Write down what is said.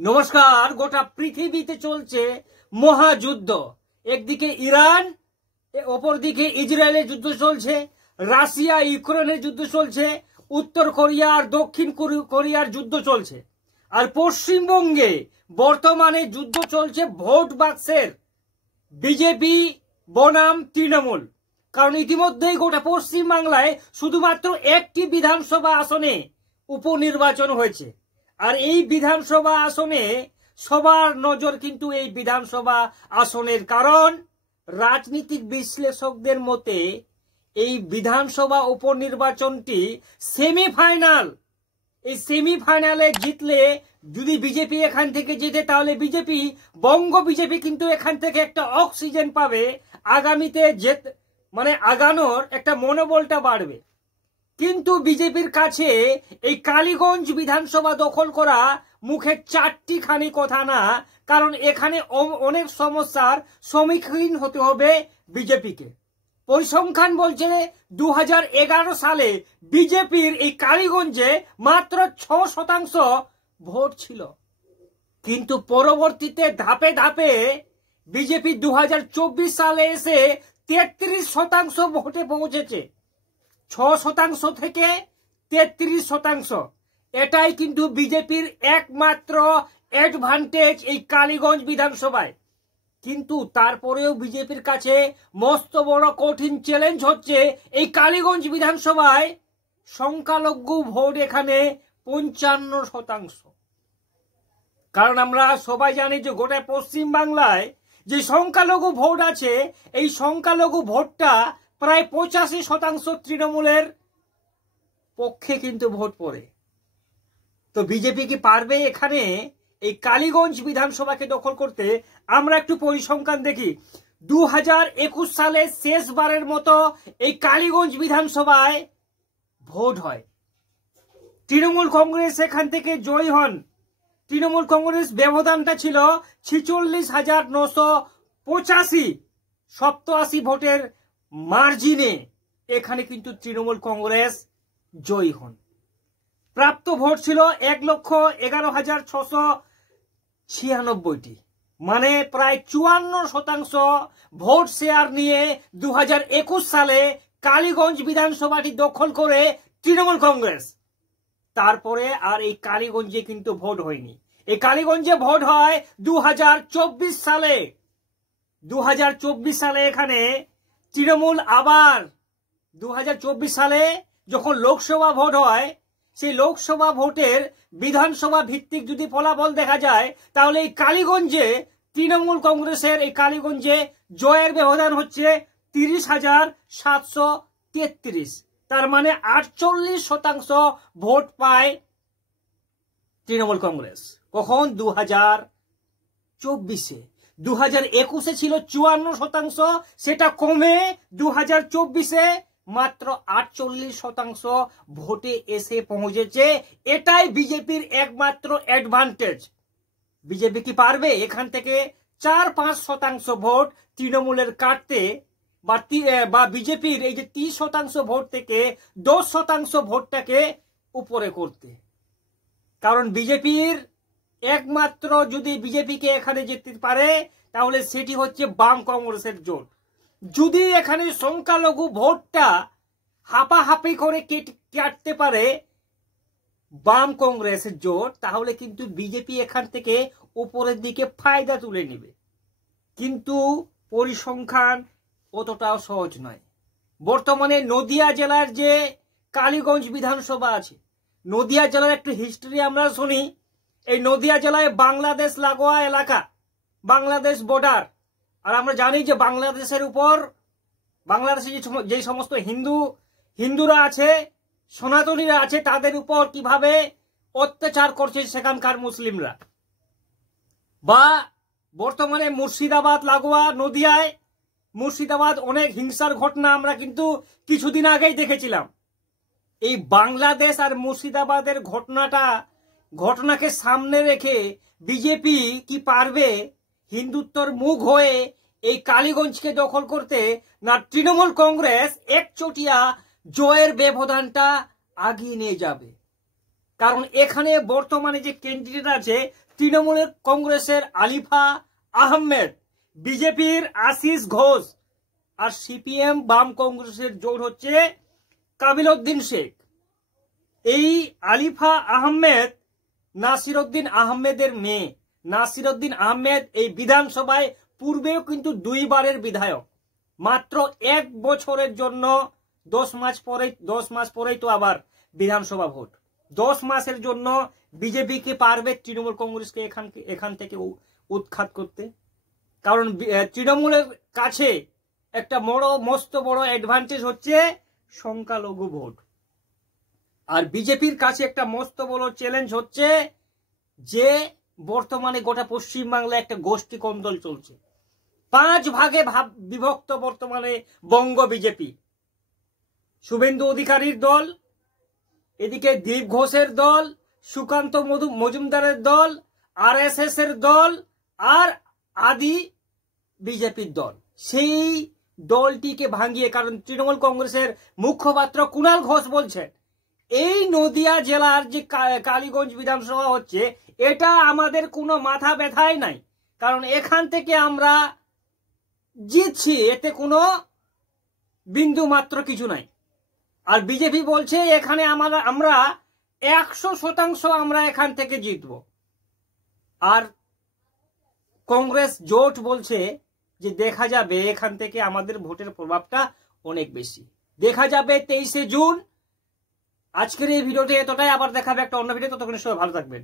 নমস্কার। গোটা পৃথিবীতে চলছে মহাযুদ্ধ। একদিকে ইরান, অপরদিকে ইসরায়েলের যুদ্ধ চলছে, রাশিয়া ইউক্রেনের যুদ্ধ চলছে, উত্তর কোরিয়া আর দক্ষিণ কোরিয়ার যুদ্ধ চলছে। আর পশ্চিমবঙ্গে বর্তমানে যুদ্ধ চলছে ভোট বাক্সের, বিজেপি বনাম তৃণমূল। কারণ ইতিমধ্যেই গোটা পশ্চিম বাংলায় শুধুমাত্র একটি বিধানসভা আসনে উপনির্বাচন হয়েছে। আর এই বিধানসভা আসনে সবার নজর কিন্তু এই বিধানসভা আসনের, কারণ রাজনৈতিক বিশ্লেষকদের মতে এই বিধানসভা উপনির্বাচনটি সেমিফাইনাল। এই সেমিফাইনালে জিতলে যদি বিজেপি এখান থেকে জেতে তাহলে বিজেপি, বঙ্গ বিজেপি কিন্তু এখান থেকে একটা অক্সিজেন পাবে, আগামীতে আগানোর একটা মনোবলটা বাড়বে। কিন্তু বিজেপির কাছে এই কালীগঞ্জ বিধানসভা দখল করা মুখে চারটি খানি কথা না, কারণ এখানে অনেক সমস্যার সম্মুখীন হতে হবে বিজেপিকে। পরিসংখ্যান বলছে 2011 সালে বিজেপির এই কালীগঞ্জে মাত্র 6% ভোট ছিল, কিন্তু পরবর্তীতে ধাপে ধাপে বিজেপি 2024 সালে এসে 33% ভোটে পৌঁছেছে। 6% থেকে 33%। এটাই কিন্তু বিজেপির একমাত্র অ্যাডভান্টেজ এই কালীগঞ্জ বিধানসভায়। কিন্তু তারপরেও বিজেপির কাছে মস্ত বড় কঠিন চ্যালেঞ্জ হচ্ছে এই কালীগঞ্জ বিধানসভায় সংখ্যালঘু ভোট এখানে 55%। কারণ আমরা সবাই জানি যে গোটা পশ্চিম বাংলায় যে সংখ্যালঘু ভোট আছে, এই সংখ্যালঘু ভোটটা প্রায় 85% তৃণমূলের পক্ষে কিন্তু ভোট পড়ে। তো বিজেপি কি পারবে এখানে এই কালীগঞ্জ বিধানসভাকে দখল করতে? আমরা একটু পরিসংখ্যান দেখি। 2021 সালে শেষবারের মতো এই কালীগঞ্জ বিধানসভায় ভোট হয়। তৃণমূল কংগ্রেস এখান থেকে জয়ী হন। তৃণমূল কংগ্রেস ব্যবধানটা ছিল 46,985, 87 ভোটের মার্জিনে এখানে কিন্তু তৃণমূল কংগ্রেস জয়ী হন। প্রাপ্ত ভোট ছিল 1,11,696টি, মানে প্রায় 54% ভোট শেয়ার নিয়ে 2021 সালে কালীগঞ্জ বিধানসভাটি দখল করে তৃণমূল কংগ্রেস। তারপরে আর এই কালীগঞ্জে কিন্তু ভোট হয়নি। এই কালীগঞ্জে ভোট হয় 2024 সালে। 2024 সালে এখানে তৃণমূল আবার 2024 সালে যখন লোকসভা ভোট হয়, সেই লোকসভা ভোটের বিধানসভা ভিত্তিক যদি ফলাফল দেখা যায়, তাহলে এই কালীগঞ্জে তৃণমূল কংগ্রেসের এই কালীগঞ্জে জয়ের ব্যবধান হচ্ছে 30,733। তার মানে 48% ভোট পায় তৃণমূল কংগ্রেস। কখন? 2024-এ। 2021-এ ছিল 54%, সেটা কমে 2024-এ মাত্র 48% ভোটে এসে পৌঁছেছে। এটাই বিজেপির একমাত্র অ্যাডভান্টেজ। বিজেপি কি পারবে এখান থেকে 4-5% ভোট তৃণমূলের কাটতে, বা বিজেপির এই যে 30% ভোট থেকে 10% ভোটটাকে উপরে করতে? কারণ বিজেপির একমাত্র যদি বিজেপিকে এখানে যেতে পারে তাহলে সেটি হচ্ছে বাম কংগ্রেসের জোট। যদি এখানে সংখ্যালঘু ভোটটা হাপাহাপি করে কাটতে পারে বাম কংগ্রেসের জোট, তাহলে কিন্তু বিজেপি এখান থেকে উপরের দিকে ফায়দা তুলে নেবে। কিন্তু পরিসংখ্যান অতটাও সহজ নয়। বর্তমানে নদিয়া জেলার যে কালীগঞ্জ বিধানসভা আছে, নদিয়া জেলার একটু হিস্ট্রি আমরা শুনি। এই নদিয়া জেলায় বাংলাদেশ লাগোয়া এলাকা, বাংলাদেশ বর্ডার। আর আমরা জানি যে বাংলাদেশের উপর, বাংলাদেশে যে সমস্ত হিন্দুরা আছে, সনাতনীরা আছে, তাদের উপর কিভাবে অত্যাচার করছে সেখানকার মুসলিমরা। বা বর্তমানে মুর্শিদাবাদ লাগোয়া নদিয়ায়, মুর্শিদাবাদ অনেক হিংসার ঘটনা আমরা কিন্তু কিছুদিন আগেই দেখেছিলাম। এই বাংলাদেশ আর মুর্শিদাবাদের ঘটনাকে সামনে রেখে বিজেপি কি পারবে হিন্দুত্বর মুখ হয়ে এই কালীগঞ্জকে দখল করতে? না তৃণমূল কংগ্রেস একচটিয়া জয়ের ব্যবধানটা আগিয়ে নিয়ে যাবে? কারণ এখানে বর্তমানে যে ক্যান্ডিডেট আছে তৃণমূলের কংগ্রেসের আলিফা আহমেদ, বিজেপির আশিস ঘোষ, আর সিপিএম বাম কংগ্রেসের জোট হচ্ছে কাবিল উদ্দিন শেখ। এই আলিফা আহমেদ নাসির উদ্দিন আহমেদের মেয়ে। নাসির উদ্দিন আহমেদ এই বিধানসভায় পূর্বেও কিন্তু 2 বারের বিধায়ক। মাত্র 1 বছরের জন্য 10 মাস পরেই তো আবার বিধানসভা ভোট। 10 মাসের জন্য বিজেপিকে পারবে তৃণমূল কংগ্রেসকে এখান থেকে উৎখাত করতে। কারণ তৃণমূলের কাছে একটা মস্ত বড় অ্যাডভান্টেজ হচ্ছে সংখ্যালঘু ভোট, আর বিজেপির কাছে একটা মস্ত বড় চ্যালেঞ্জ হচ্ছে যে বর্তমানে গোটা পশ্চিমবাংলায় একটা গোষ্ঠী কোন্দল চলছে। 5 ভাগে বিভক্ত বর্তমানে বঙ্গ বিজেপি। শুভেন্দু অধিকারীর দল, এদিকে দিলীপ ঘোষের দল, সুকান্ত মজুমদারের দল, আরএসএস এর দল, আর আদি বিজেপির দল। সেই দলটিকে ভাঙিয়ে, কারণ তৃণমূল কংগ্রেসের মুখপাত্র কুণাল ঘোষ বলছেন এই নদিয়া জেলার যে কালীগঞ্জ বিধানসভা হচ্ছে এটা আমাদের কোনো মাথা ব্যথাই নাই, কারণ এখান থেকে আমরা জিতছি, এতে কোনো বিন্দু মাত্র কিছু নাই। আর বিজেপি বলছে এখানে আমরা 100% আমরা এখান থেকে জিতব। আর কংগ্রেস জোট বলছে যে দেখা যাবে এখান থেকে আমাদের ভোটের প্রভাবটা অনেক বেশি। দেখা যাবে 23শে জুন। আজকের এই ভিডিওতে এতটাই, আবার দেখাবে একটা অন্য ভিডিও। ততক্ষণ সবাই ভালো থাকবেন।